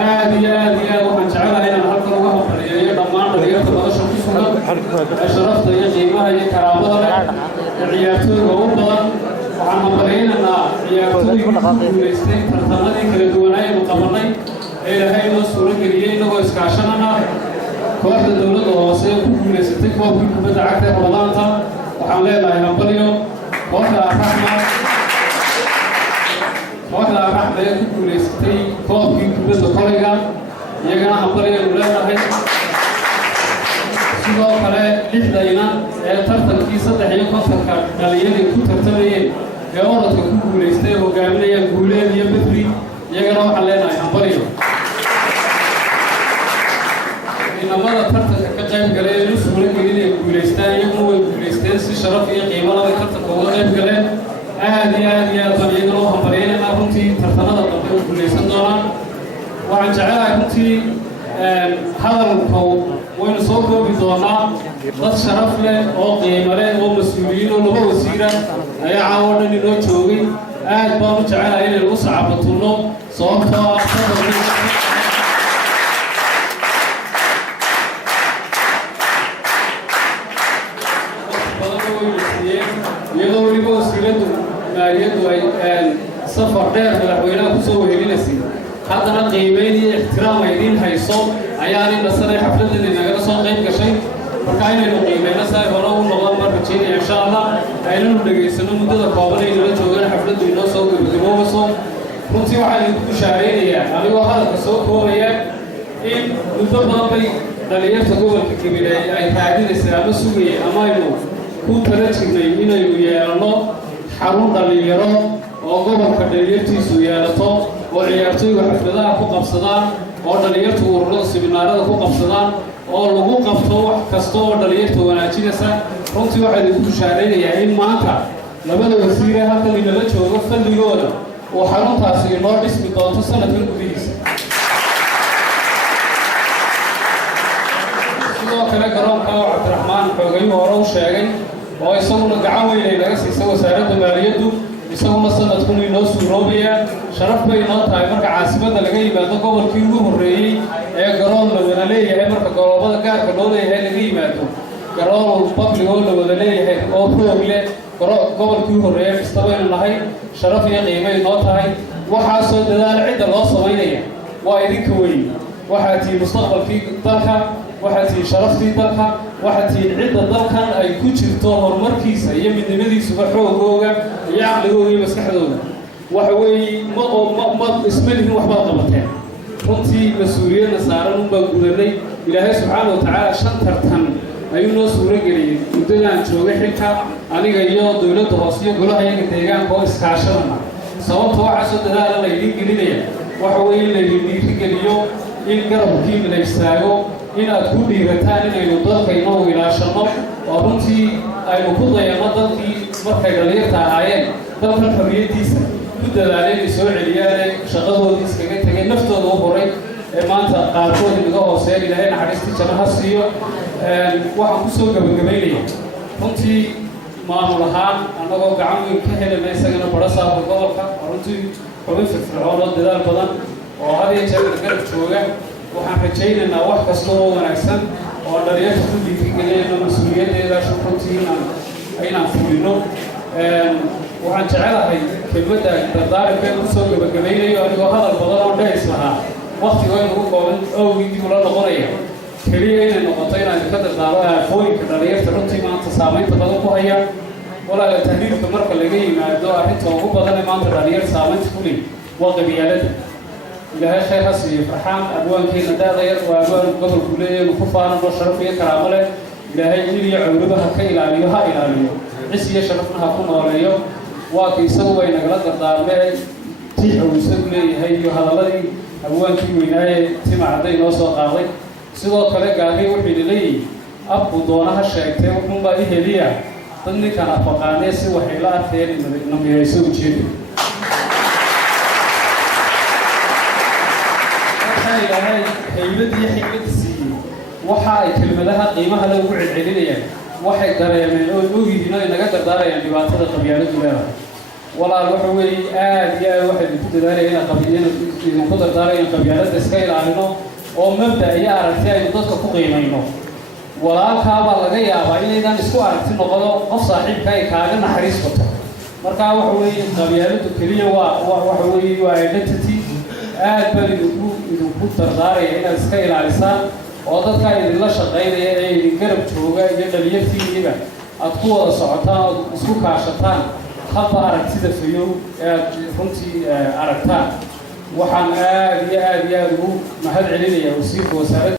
آدي وحن جعلها هنا الحلقة وهم فريقين ضمان رجعت بدرشة كسرة شرفت قيمها هي كرامة عيارتوي ووضع وعن مبرين أن عيارتوي ويستين ترتمدي كالدوناي مقابلين إلى هاي الصورة الجديدة وإسكاشنا كوارد الدولة الوصية كل ستة كوارد كبدا عكتة رمضان وحملة لا ينبليو وحنا الرحمة وحنا الرحمة كل ستة كوارد كبدا خارجا يجنا نبليو ولا نهي سيدا وكله لحدينا ترتل في صدق هي كفر كاليين كتر تبين جوارد كل ستة وجاملة يقولين يبتري يجنا وحنا ينبليو إنما ترتل كقيم قليل سوري قليل كوليستان يوم كوليستان شرف قيمة لا ترتل كوه قيم قليل آدي طبيعي روح طبيعي أنا كنتي ترتنا طبيعي كوليستان دوران وعن جعلها كنتي هذا الكو وين صوبه بدورنا ضد شرف له أو قيمة له أو مسؤولين ولا وسيرة أي عاون اللي لو تشوي بام جعلها إلى الوسع بطلنا صوبها iyadoo weliba wasiiladu maaliyadu ay safar dheer madaxweynaha ku soo wehelinaysa haddana qiimeyn iyo ixtiraam ay idin hayso ayaanay dhasanay xafladan inagala soo qayb gashay marka inaynu qiimeyno si ay hore u noqdaan mar rajeynaya insha allah aynanu dhegaysano muddada kooban ay nala joogaan xafladdu inoo soo gabagaboobayso runtii waxaan idinku bushaaraynayaa anigoo hadalka soo koobaya in muddo badan bay dhalinyarta gobolka Gabiley ay raadinaysaa ama sugayeen ama aynu ku tala jirnay inaynu yeelano xarun dhalinyaro oo gobolka dhalinyartiisu yeelato oo ciyaartooyga xafladaha ku qabsadaan oo dhalinyartu ururada seminaarada ku qabsadaan oo lagu qabto wax kasta oo dhalinyarta wanaajinaysa runtii waxaan idinku bushaaraynayaa in maanta labada wasiire halkan inala joogo fadligooda oo xaruntaasi inoo dhismi doonto sanadkan gudihiisa sidoo kale garoonka oo Cabdiraxmaan xoogayuu hore u sheegay oo isaguna gacan weyn ay laga siisay wasaaradda maaliyaddu isaguna sanadkan inoo suuroobaya sharaf bay inoo tahay marka caasimadda laga yimaado gobolkii ugu horreeyey ee garoon la wada leeyahay marka gobolada gaarka loo leeyahay laga yimaado garoon public oo la wada leeyahay oo xoog leh gobolkii ugu horreeyay istabaynu nahay sharaf iyo qiimo inoo tahay waxaasoo dadaal cidda loo samaynaya waa idinka weyn waxaa tii mustaqbalkii dalka waxaa tii sharaftii dalka waxaa tii cidda dalkan ay ku jirto horumarkiisa iyo midnimadiisuba xoogooga iyo caqligooga iyo maskaxdooda waxa weeye ma ismalihin waxbaad qabateen runtii mas-uuliyadna saaran unbaa gudanay ilaahay subxaana watacaala 5 tartan ayuu noo suuro geliyey muddadaan joogay xilka aniga iyo dowladda hoose iyo golaha iyaga deegaanka oo iskaashadana sababta waxaasoo dadaala laydin gelinaya waxa weeye in laydin dhiirigeliyo in garabkiina la istaago inaad ku dhiirataan inaynu dalkayna u ilaashano oo runtii aynu ku dayano dalkii markay dhalinyarta ahaayeen dalkan xorriyaddiisa ku dadaalay inay soo celiyaane shaqadoodii iskaga tegay naftooda u horay ee maanta qaarkood inaga hooseyn ilaahay naxariistii janno ha siiyo waxaan ku soo gabagabaynaya runtii maamul ahaan annagoo gacan weyn ka helayna isagana barasaabka gobolka runtii xubin firfircoon oo dadaal badan oo had iyo jeer garab jooga waxaan rajaynaynaa wax kasta oo wanaagsan oo dhalinyarta ku dhiirigelinayno mas-uuliyaddeeda runtii inaan fulino waxaan jecelahay kelmadda dardaarankeed ku soo gabagabaynayo anigoo hadal badan oo dhehays lahaa waqtigoo inugu kooban awgii dib ula noqonaya keliya inay noqoto inaan ka dardaaro aafooyinka dhalinyarta runtii maanta saamaynta badan ku haya walaaga tahriirka marka laga yimaado arrinta ugu badan ee maanta dhalinyar saamaynta ku leh waa qabyaaladda ilaahay khayr ha siiyo farxaan abwaankeena daada yar waa abwaan gobolku leeyahay ku faaran oo sharaf iyo karaamo leh ilaahay il iyo cawlaba ha ka ilaaliyo cis iyo sharafna ha ku nooleeyo waa ka isagu way nagala dardaarmeen tii xawsan leeyahay iyo hadaladii abwaankii weynaaye timacday noo soo qaaday sidoo kale gaari wuxuu leeyahay abku doonaha sheegtay wuxuu baa heliya dad ninkan afaqaanay si waxay la arkeen namiyayso ujeedo ilaahay haybad iyo xikmad siiyay waxa ay kelmadaha qiimaha leh ugu celcelinayaan waxay dareemeen oo ogyihiin inay naga dardaarayaan dhibaatada qabyaaladdu leedahay walaal waxa weeye aad iyo aad waxay ku dadaalaya idinku dardaaraya qabyaaladda iska ilaalino oo mabda iyo aragti aynu dadka ku qiimayno walaalkaabaa laga yaabaa inaydan isku aragti noqdo qof saaxiibka ay kaaga naxariis bato markaa waxa weeye qabyaaladdu keliya waxa weeye waa identity aad baan idinku dardaaraya inaad iska ilaalisaan oo dadka idinla shaqaynaya ee idin garab jooga iyo dhalinyartiiniiba aad ku wada socotaan ood isku kaashataan habba aragtida fayow ee aad runtii aragtaan waxaan aad iyo aad ugu mahad celinayaa wasiirka wasaaradda